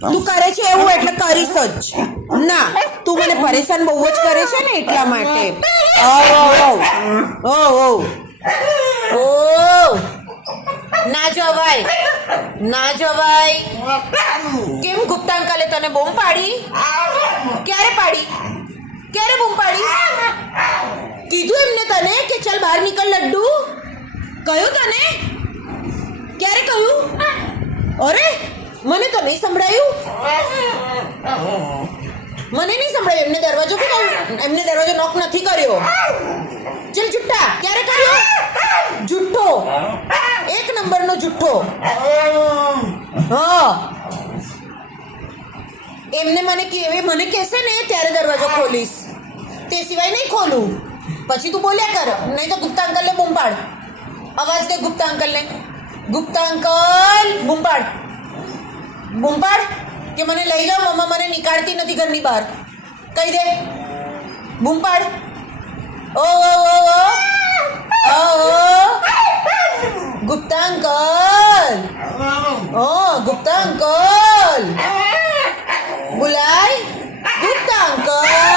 તું કરે છે એવું એટલે કરીશ જ ના. તું મને પરેશાન બહુ જ કરે છે ને એટલા માટે. ઓ ના જવાય ના જવાય. કેમ ગુપ્તા અંકલે તને બૂમ પાડી? ક્યારે પાડી? ક્યારે બૂમ પાડી? કીધું એમને તને કે ચાલ બહાર નીકળ લડ્ડુ? કહ્યું તને? ક્યારે કહ્યું? અરે મને તો નહીં સંભળાયું. મને નહીં સંભળાયું. એમને દરવાજો નોક નથી કર્યો. ચલ જુઠ્ઠા, ક્યારે કર્યો? જુઠ્ઠો, એક નંબરનો જુઠ્ઠો. હા એમને મને કહેશે ને ત્યારે દરવાજો ખોલીશ, તે સિવાય નહીં ખોલું. પછી તું બોલ્યા કર, નહીં તો ગુપ્તા અંકલને બૂમ પાડ. અવાજ દે ગુપ્તા અંકલને. ગુપ્તા અંકલ બૂમ પાડ. બૂમ પાડ કે મને લઈ જાઓ, મમ્મા મને નીકાળતી નથી ઘરની બહાર. કહી દે, બૂમ પાડ. ઓ ગુપ્તા અંકલ, ગુપ્તા અંકલ બોલાય. ગુપ્તા અંકલ